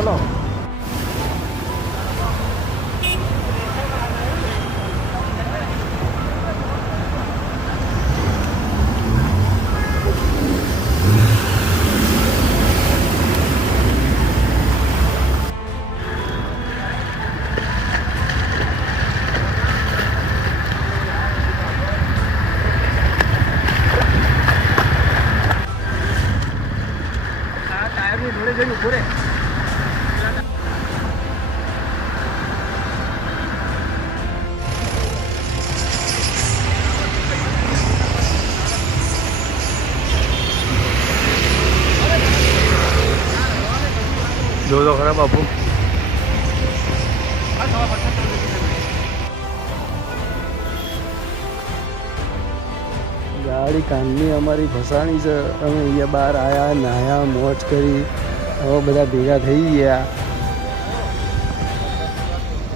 ચલો જો તો ખરા બાપુ ગાડી કાનની અમારી ફસાણી છે. અમે અહીંયા બહાર આવ્યા, નાહ્યા, મોજ કરી, હવે બધા ભેગા થઈ ગયા.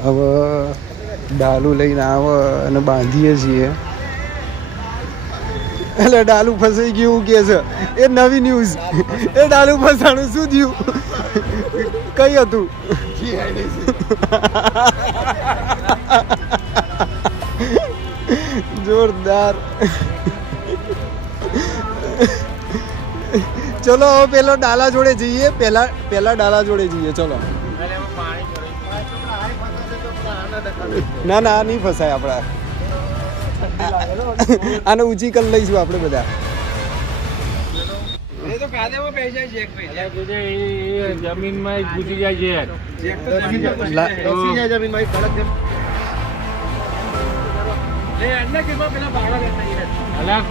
હવે ડાલું લઈને આવે અને બાંધીએ છીએ. એટલે ડાલું ફસાઈ ગયું કે છે એ નવી ન્યૂઝ. એ ડાલું ફસાણું શું થયું કઈ હતું? જોરદાર. ચલો હવે પેલો ડાલા જોડે જઈએ. પેલા ડાલા જોડે જઈએ. ચલો. ના ના નહીં ફસાય આપણા. આને ઊંચી કરી લઈશું આપણે બધા. જમીનમાં ઘૂસી જાય છે.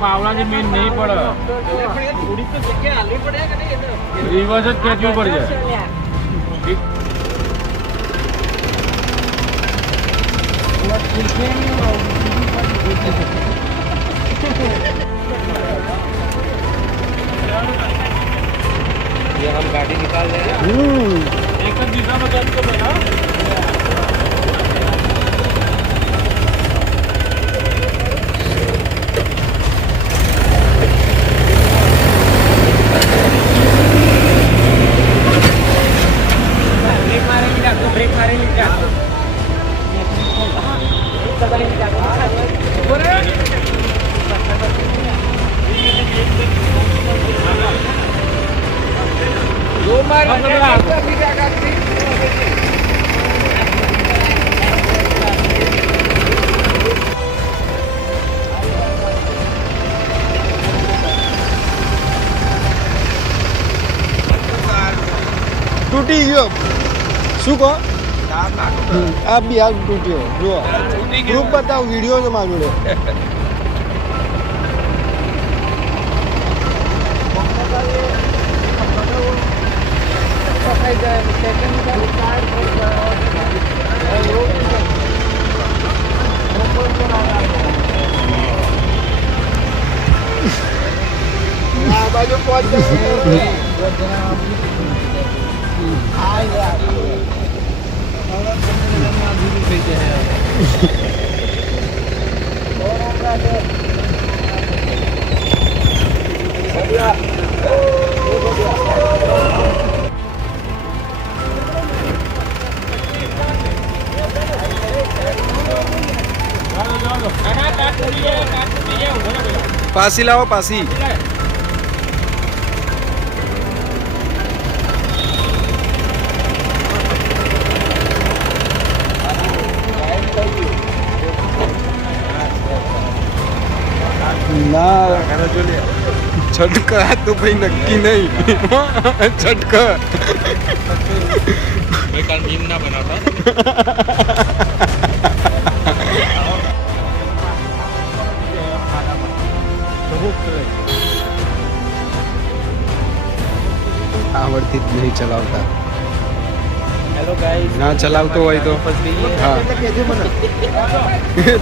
પાવડા ની મેન નહીં પડે, રિવર્સ જ ખેંચવું પડશે. ये हम गाड़ी निकाल रहे हैं, एक दिशा में जाने को बना. ब्रेक मारेंगे क्या? दो मार તૂટી ગયો. શું કહો? આ બી આ તૂટ્યો. જુઓ ગ્રુપ બતાવો, વિડીયો છે મારી જોડે. આ બાજુ પહોંચ પાસી લાવો, પાસી. ના છટકા તો ભાઈ નક્કી નહીં. છટકા कल मीम ना बनाता. આવડતી જ નહીં ચલાવતા. हेलो गाइस, ના ચલાવતો હોય તો હા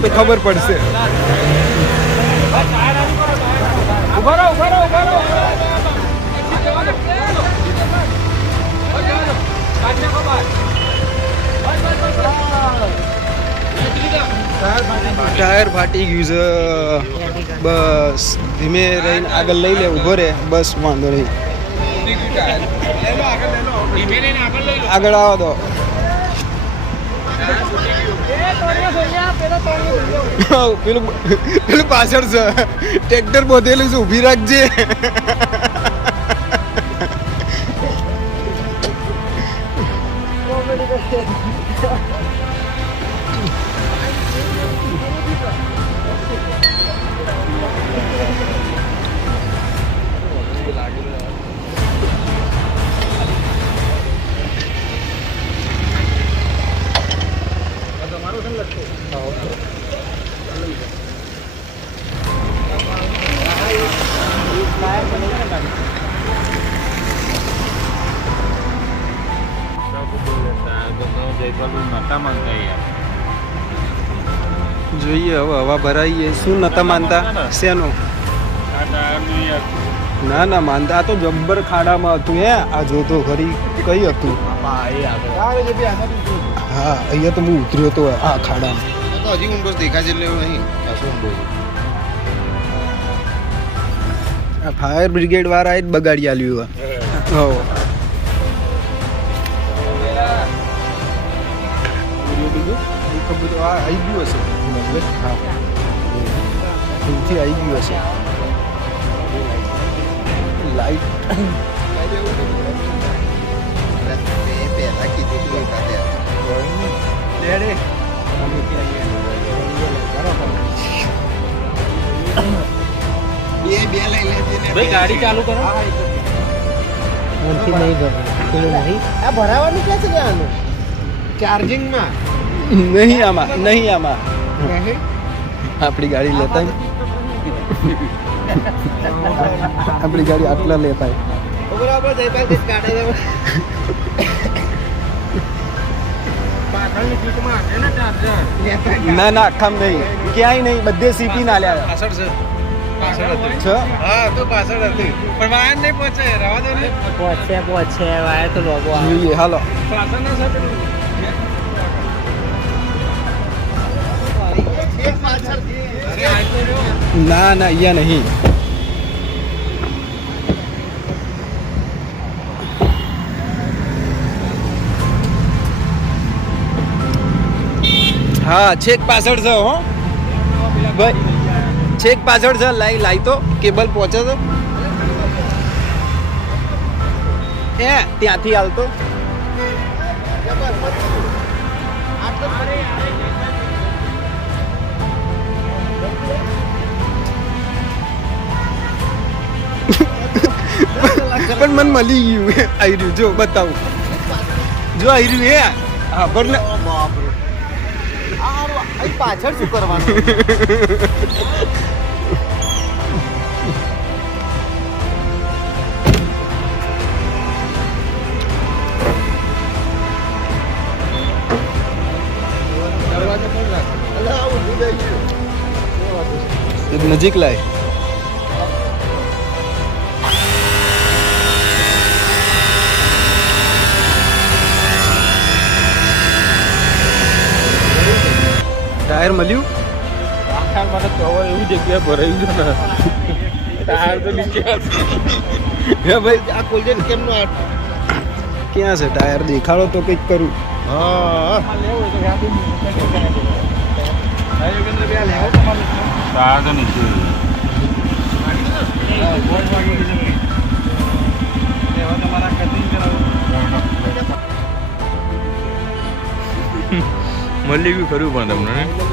તો ખબર પડશે. ટાયર ફાટી ગયું છે. બસ ધીમે રહીને આગળ લઈ લે, ઊભો રહે બસ, વાંધો નહીં. આગળ આવો તો પેલું પેલું પાછળ છે ટ્રેક્ટર બોધેલું છે ઊભી રાખજે જોઈએ હવે હવા ભરાઈએ શું નતા માનતા શેનું ના ના માનતા આ તો જબ્બર ખાડામાં હતું હે આ જોતો ખરી કઈ હતું હા અહીંયા તો હું ઉતર્યો તો આ ખાડામાં હજી ઊંડો દેખાય છે એટલે નહીં પાછો ઊંડો આ ફાયર બ્રિગેડ વાળા જ બગાડી આલ્યું હો આવી ગયું હશે હા અહીંથી આવી ગયું હશે લાઈટ પહેલા કીધું હતું બે લઈ લેજે ને ગાડી ચાલુ કરો આ ભરાવાનું ક્યાં છે આનું ચાર્જિંગમાં નહીં આમાં આપણી ગાડી લેતા આપણી ગાડી આટલા લેતા બરાબર જયપાલ કાઢે પાછળની સીટમાં છે ને ચાર્જર ના ના આખામ નહીં ક્યાંય નહીં બધે સીપી ના લ્યા પાછળ છે પાછળ હતી છે હા તો પાછળ હતી પણ વાયર નહીં પહોંચે રવા દો ને પહોંચે વાય તો લોગો જોઈએ હાલો પાછળના સાથે ના ના અહીંયા નહીં હા છેક પાછળ છે હો ભાઈ છેક પાછળ છે લાઈ તો કેબલ પહોંચે તો એ ત્યાંથી હાલતો પણ મને મળી ગયું આવી રહ્યું જો બતાવું જો આવી રહ્યું હે હા બરને પાછળ શું કરવાનું નજીક લાય ટાયર મળ્યું આખા મને કવર એવું જગ્યાએ ભરાયું છે ને ટાયર તો નીચે હે ભાઈ આ કોલગેટ કેમનું આ ક્યાં છે ટાયર દેખાડો તો કંઈક કરું હા ટાયર તો નીચે મળી ગયું ખરું પણ તમને